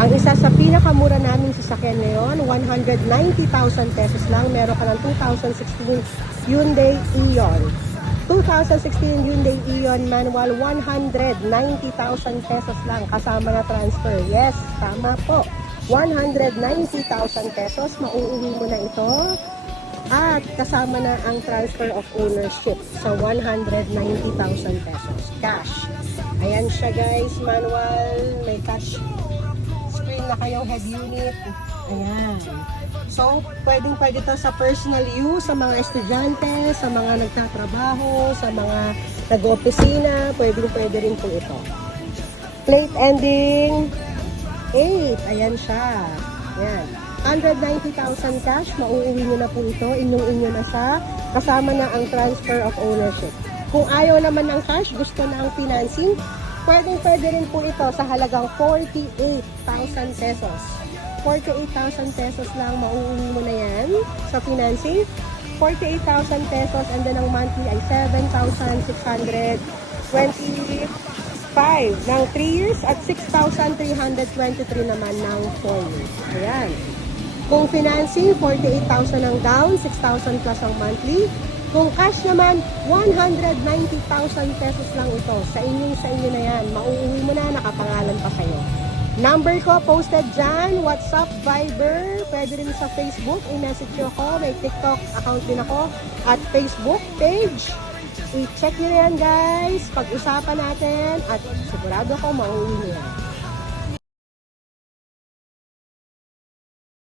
Ang isa sa pinakamura naming sasakyan ngayon, 190,000 pesos lang. Meron ka ng 2016 Hyundai Eon. 2016 Hyundai Eon manual, 190,000 pesos lang kasama na transfer. Yes, tama po. 190,000 pesos, mauuwi mo na ito. At kasama na ang transfer of ownership sa 190,000 pesos. Cash. Ayan siya guys, manual. May touch screen na kayong head unit. Ayan. So, pwede to sa personal use, sa mga estudyante, sa mga nagtatrabaho, sa mga nag-opisina. Pwede rin po ito. Plate ending 8. Ayan siya. Ayan. 190,000 cash, mauuwi nyo na po ito, inyong-inyo na siya, kasama na ang transfer of ownership. Kung ayaw naman ng cash, gusto na ang financing, pwede rin po ito sa halagang 48,000 pesos. 48,000 pesos lang, mauuwi mo na yan sa financing. 48,000 pesos and then ang monthly ay 7,625 ng 3 years at 6,323 naman ng 4 years. Ayan. Kung financing, 48,000 ang down, 6,000 plus ang monthly. Kung cash naman, 190,000 pesos lang ito. Sa inyo na yan. Mauuwi mo na, nakapangalan pa sa'yo. Number ko, posted dyan. WhatsApp, Viber. Pwede rin sa Facebook. I-message nyo ako. May TikTok account din ako. At Facebook page. I-check nyo yan guys. Pag-usapan natin. At sigurado ako, mauuwi nyo yan.